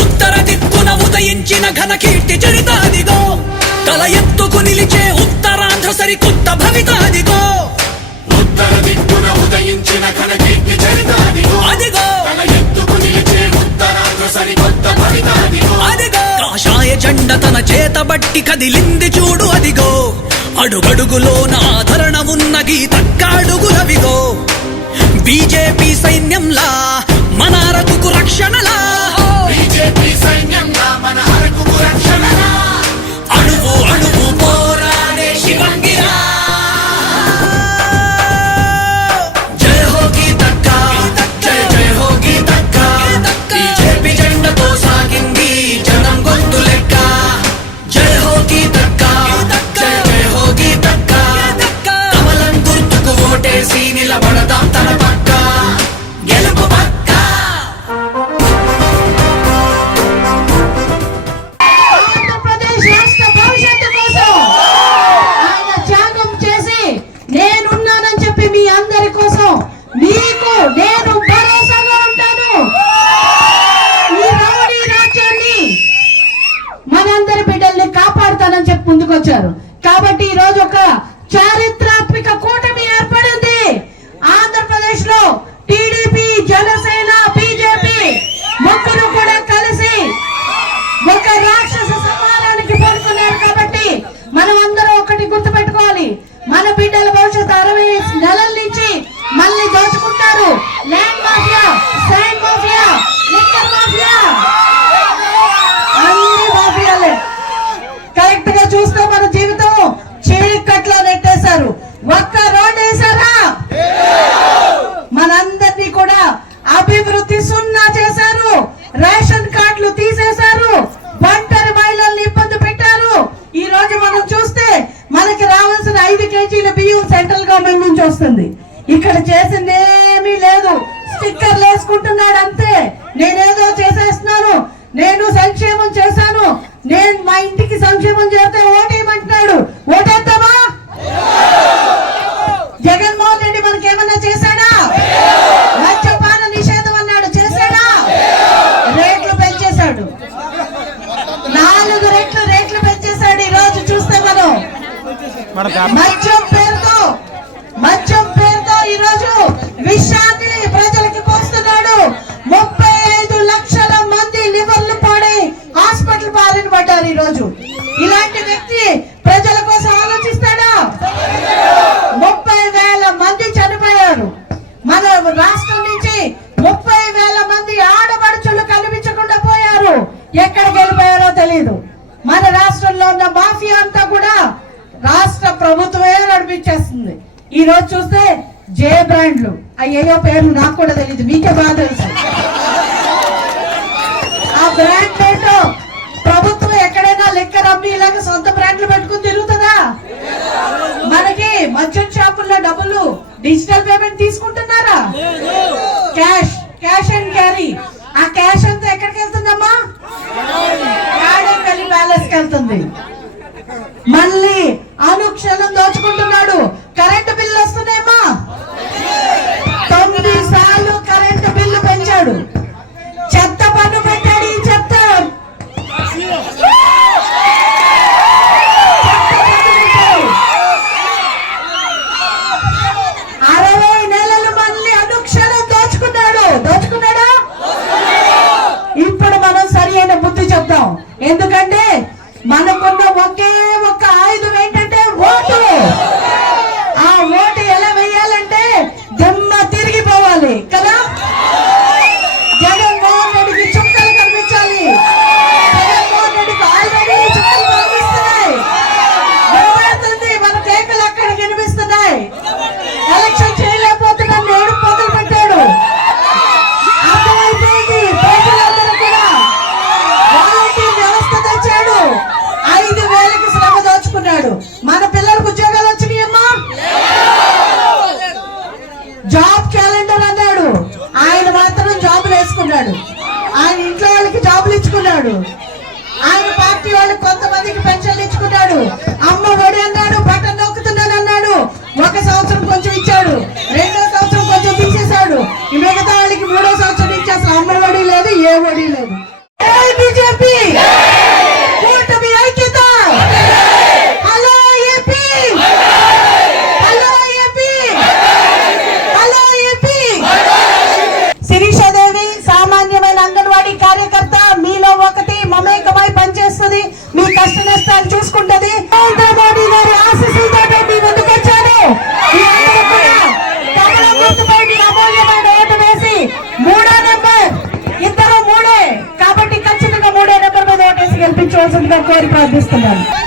ఉత్తర ఉదయించిన ఘన కీర్తి చరితాదిగో. తల ఎత్తుకు నిలిచే ఉత్తరాంధ్ర సరికొత్త భవితాదిగో. ఉదయించిన ఘనకీర్తి చరితాదిగో. అదిగో. తల ఎత్తుకు నిలిచే ఉత్తరాంధ్ర సరికొత్త భవితాదిగో అదిగో. కాషాయ జెండ తన చేతబట్టి కదిలింది చూడు అదిగో. అడుగడుగులోన ఆదరణ ఉన్న గీతక్కాడుగులవిగో బీజేపీ సైన్యంలా రక్షణలా. బీజేపీ సైన్యంగా రేషన్ కార్డులు తీసేశారు. ఒంటరి మహిళల్ని ఇబ్బంది పెట్టారు. ఈ రోజు మనం చూస్తే మనకి రావాల్సిన ఐదు కేజీల బియ్యం సెంట్రల్ గవర్నమెంట్ నుంచి వస్తుంది. ఇక్కడ చేసింది ఏమీ లేదు. స్టిక్కర్లు వేసుకుంటున్నాడు అంతే. నేనేదో చేసేస్తున్నాను. నేను సంక్షేమం చేశాను. నేను మా ఇంటికి సంక్షేమం చేస్తే ఓటేయమంటున్నాడు. ఓటేద్దామా? మద్యం పేరుతో మద్యం పేరుతో ఈ రోజు విషాన్ని ప్రజలకి పోస్తున్నాడు. ముప్పై ఐదు లక్షల మంది లివర్లు పాడై హాస్పిటల్ బారిన పడ్డారు ఈ రోజు ఇలాంటి వ్యక్తి ప్రజల కోసం ఆలోచిస్తాడా? ముప్పై వేల మంది చనిపోయారు. మన రాష్ట్రం నుంచి ముప్పై వేల మంది ఆడబడుచులు కనిపించకుండా పోయారు. ఎక్కడికి వెళ్ళిపోయారో తెలియదు మన రాష్ట్రంలో ఉన్న మాఫియా అంతా కూడా రాష్ట్ర ప్రభుత్వమే నడిపించేస్తుంది. ఈ రోజు చూస్తే జే బ్రాండ్లు. అయ్యో పేర్లు నాకు కూడా తెలియదు మీకే బాగా తెలుసు. ఆ బ్రాండ్ ఏంటో ప్రభుత్వం ఎక్కడైనా లెక్క రమ్మి ఇలాగ సొంత బ్రాండ్లు పెట్టుకుని తిరుగుతుందా? మనకి మద్యం షాపుల్లో డబ్బులు డిజిటల్ పేమెంట్ తీసుకుంటున్నారా? Cash cash and carry. ఆ క్యాష్ అంతా ఎక్కడికి వెళ్తుందమ్మా? కాడేపల్లి ప్యాలెస్కి వెళ్తుంది. మళ్ళీ ఆయన పార్టీ వాళ్ళు కొంతమందికి గెలిపించవలసిందిగా కోరి ప్రార్థిస్తున్నాను.